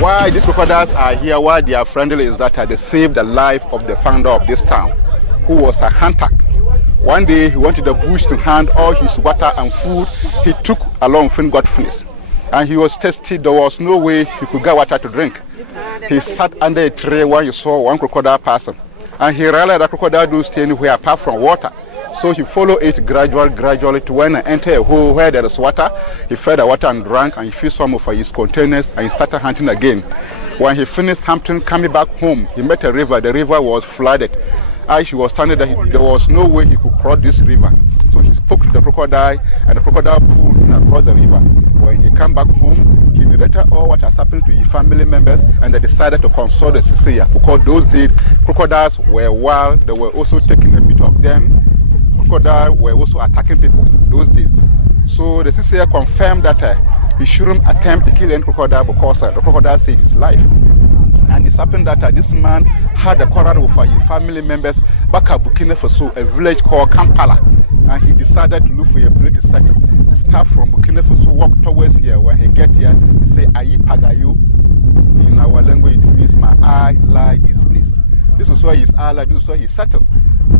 Why these crocodiles are here, why they are friendly, is that they saved the life of the founder of this town, who was a hunter. One day he went to the bush to hunt all his water and food he took along when got finished. And he was thirsty, there was no way he could get water to drink. He sat under a tree when he saw one crocodile passing. And he realized that crocodile don't stay anywhere apart from water. So he followed it gradually to when I enter a hole where there is water. He fed the water and drank, and he filled some of his containers, and he started hunting again. When he finished hunting, coming back home, he met a river. The river was flooded. As he was standing there, there was no way he could cross this river. So he spoke to the crocodile, and the crocodile pulled him across the river. When he came back home, he narrated all what has happened to his family members, and they decided to consult the CCA, because those days crocodiles were wild. They were also taking a bit of them. Crocodiles were also attacking people those days. So the CCA confirmed that he shouldn't attempt to kill any crocodile because the crocodile saved his life. And it's happened that this man had a quarrel with his family members back at Burkina Faso, a village called Kampala. And he decided to look for a place to settle. He started from Burkina Faso, walk towards here. When he get here, he say, Ayi Pagayo. In our language, it means my eye lie this place. This is why his eye lie, this is why he settled.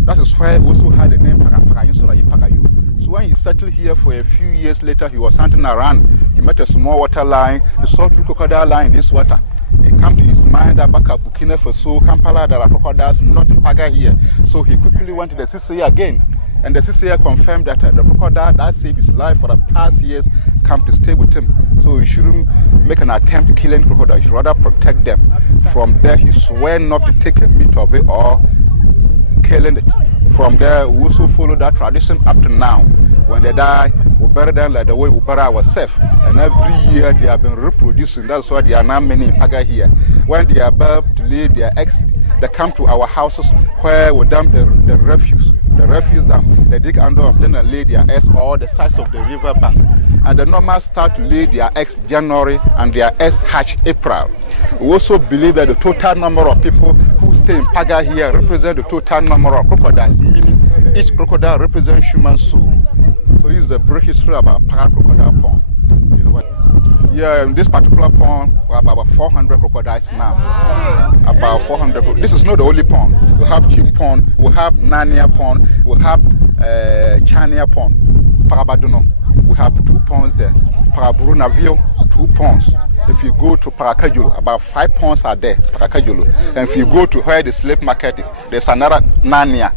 That is why he also had the name Pagayo. So when he settled here for a few years later, he was hunting around. He met a small water line. He saw two crocodile line in this water. It came to his mind that back at Burkina Faso, Kampala, there are crocodiles, not in Paga here. So he quickly went to the CCA again. And the CCA confirmed that the crocodile that saved his life for the past years come to stay with him. So he shouldn't make an attempt to kill any crocodile. He should rather protect them. From there, he swore not to take a meat of it or killing it. From there, we also follow that tradition up to now. When they die, we bury them like the way we bury ourselves. And every year they have been reproducing. That's why there are not many in Paga here. When they are about to lay their eggs, they come to our houses where we dump the refuse. The refuse dump, they dig under them, then they lay their eggs all the sides of the river bank. And the normal start to lay their eggs January and their eggs hatch April. We also believe that the total number of people who stay in Paga here represent the total number of crocodiles, meaning each crocodile represents human soul. So this is the brief history about Paga Crocodile Pond. Yeah, in this particular pond, we have about 400 crocodiles now. About 400. This is not the only pond. We have Chief Pond, we have Nania Pond, we have Chania Pond, Parabaduno. We have 2 ponds there. Paraburunavio, 2 ponds. If you go to Parakajulu, about 5 ponds are there, Parakajulu. And if you go to where the slave market is, there's another Nania,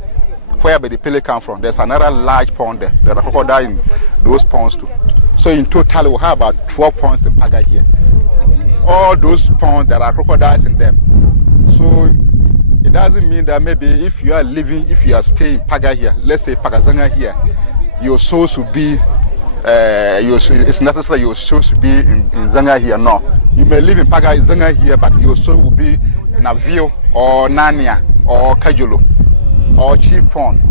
where the pele come from. There's another large pond there. There are crocodiles in those ponds too. So in total, we have about 12 ponds in Paga here. All those ponds, there are crocodiles in them. So it doesn't mean that maybe if you are living, if you are staying in Paga here, let's say Pagazanga here, your soul should be, it's necessary your soul should be in Zanga here. No. You may live in Paga, Zanga here, but your soul will be in Avio or Nania or Kajulu or Chief Pond.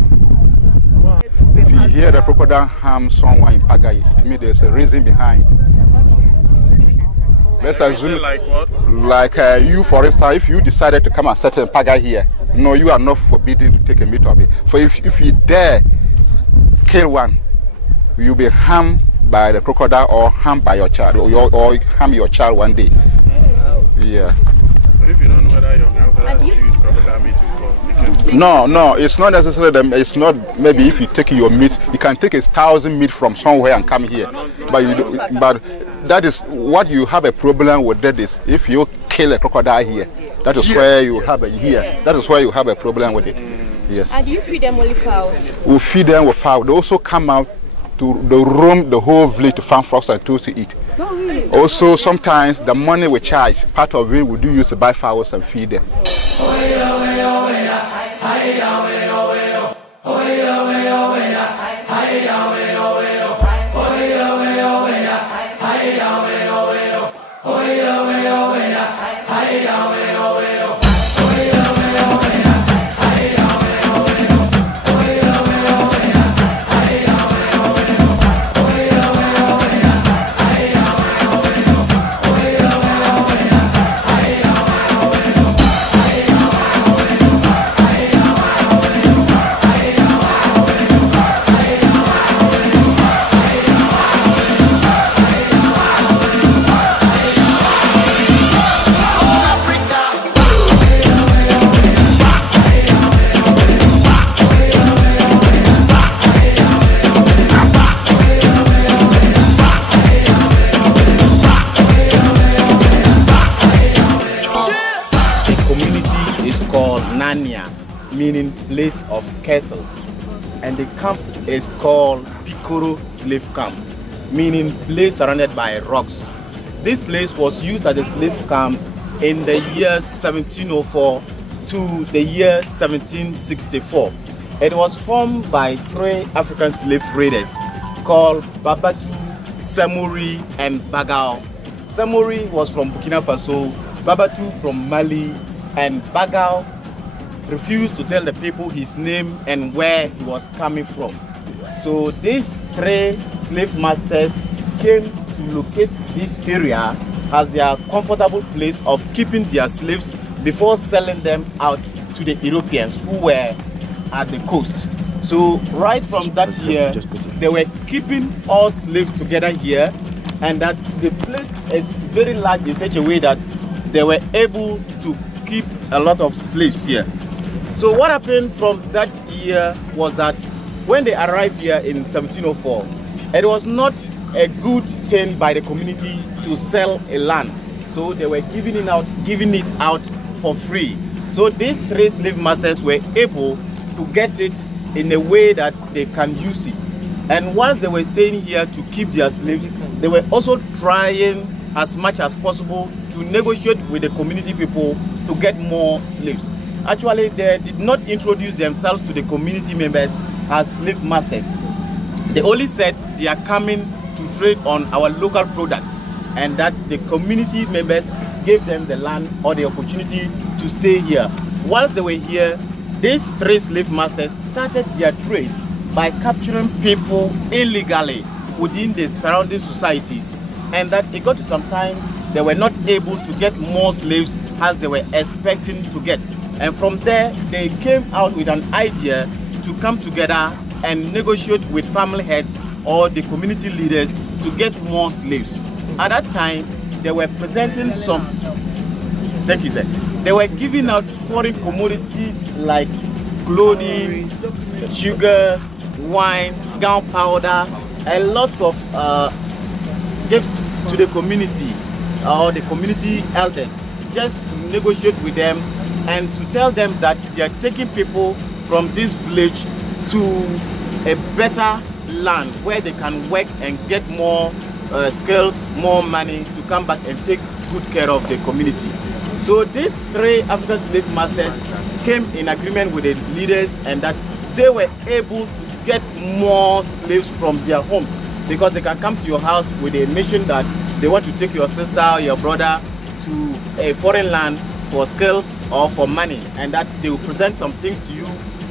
If you hear the crocodile harm someone in Paga, to me there's a reason behind. Let's assume, like what? Like you, for instance, if you decided to come and settle in Paga here, no, you are not forbidden to take a meat of it. For if you dare kill one, you'll be harmed by the crocodile or harmed by your child, or harm your child one day. Yeah. But if you don't know whether your grandfather used crocodile meat before, no, it's not necessarily. It's not. Maybe if you take your meat, you can take 1,000 meat from somewhere and come here. But that is what you have a problem with. That is, if you kill a crocodile here, that is where you have That is where you have a problem with it. Yes. And do you feed them only fowls? We feed them with fowl. They also come out to roam the whole village to find frogs and toads to eat. Oh, really? Also, sometimes the money we charge, part of it we do use to buy fowls and feed them. Meaning place of cattle, and the camp is called Pikoro Slave Camp, meaning place surrounded by rocks. This place was used as a slave camp in the year 1704 to the year 1764. It was formed by 3 African slave raiders called Babatu, Samori, and Paga. Samori was from Burkina Faso, Babatu from Mali, and Paga refused to tell the people his name and where he was coming from. So these 3 slave masters came to locate this area as their comfortable place of keeping their slaves before selling them out to the Europeans who were at the coast. So right from that year, they were keeping all slaves together here, and that the place is very large in such a way that they were able to keep a lot of slaves here. So what happened from that year was that when they arrived here in 1704, it was not a good thing by the community to sell a land. So they were giving it out for free. So these 3 slave masters were able to get it in a way that they can use it. And once they were staying here to keep their slaves, they were also trying as much as possible to negotiate with the community people to get more slaves. Actually, they did not introduce themselves to the community members as slave masters. They only said they are coming to trade on our local products, and that the community members gave them the land or the opportunity to stay here. Once they were here, these 3 slave masters started their trade by capturing people illegally within the surrounding societies, and that it got to some time they were not able to get more slaves as they were expecting to get. And from there, they came out with an idea to come together and negotiate with family heads or the community leaders to get more slaves. At that time, they were presenting some, thank you sir, they were giving out foreign commodities like clothing, sugar, wine, gunpowder, a lot of gifts to the community or the community elders, just to negotiate with them and to tell them that they are taking people from this village to a better land where they can work and get more skills, more money to come back and take good care of the community. So these 3 African slave masters came in agreement with the leaders, and that they were able to get more slaves from their homes, because they can come to your house with a mission that they want to take your sister or your brother to a foreign land for skills or for money, and that they will present some things to you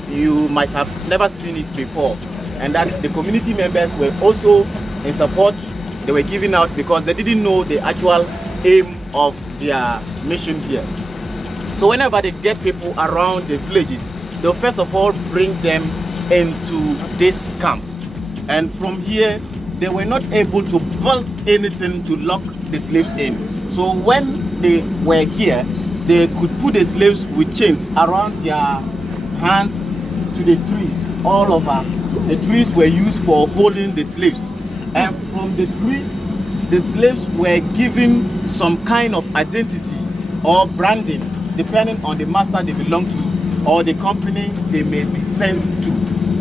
you might have never seen it before. And that the community members were also in support. They were giving out because they didn't know the actual aim of their mission here. So whenever they get people around the villages, they'll first of all bring them into this camp. And from here, they were not able to build anything to lock the slaves in. So when they were here, they could put the slaves with chains around their hands to the trees all over. The trees were used for holding the slaves. And from the trees, the slaves were given some kind of identity or branding, depending on the master they belong to or the company they may be sent to.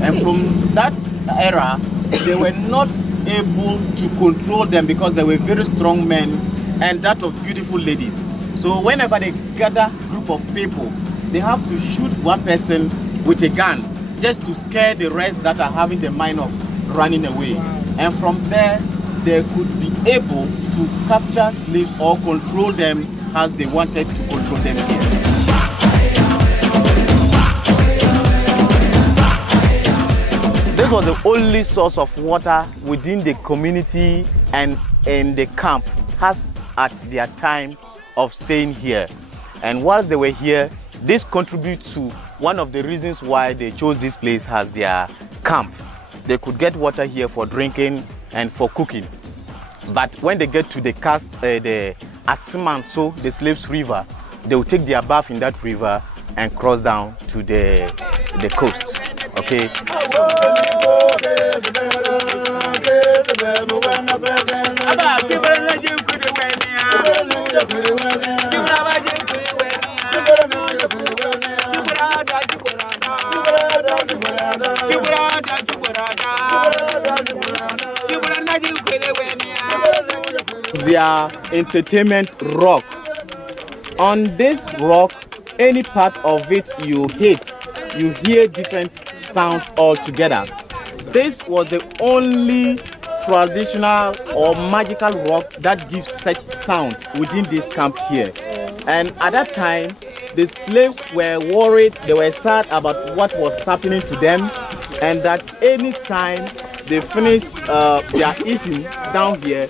And from that era, they were not able to control them because they were very strong men and that of beautiful ladies. So whenever they gather a group of people, they have to shoot one person with a gun just to scare the rest that are having the mind of running away. And from there, they could be able to capture slaves or control them as they wanted to control them here. This was the only source of water within the community and in the camp as at their time of staying here. And whilst they were here, this contributes to one of the reasons why they chose this place as their camp. They could get water here for drinking and for cooking. But when they get to the Asimanso, the slaves river, they will take their bath in that river and cross down to the coast. Okay. Their entertainment rock. On this rock, any part of it you hit, you hear different sounds altogether. This was the only traditional or magical rock that gives such sound within this camp here. And at that time, the slaves were worried, they were sad about what was happening to them, and that any time they finished their eating down here,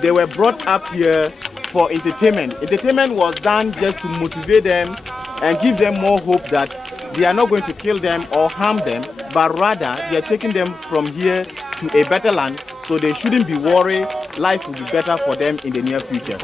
they were brought up here for entertainment. Entertainment was done just to motivate them and give them more hope that they are not going to kill them or harm them, but rather they are taking them from here to a better land, so they shouldn't be worried. Life will be better for them in the near future.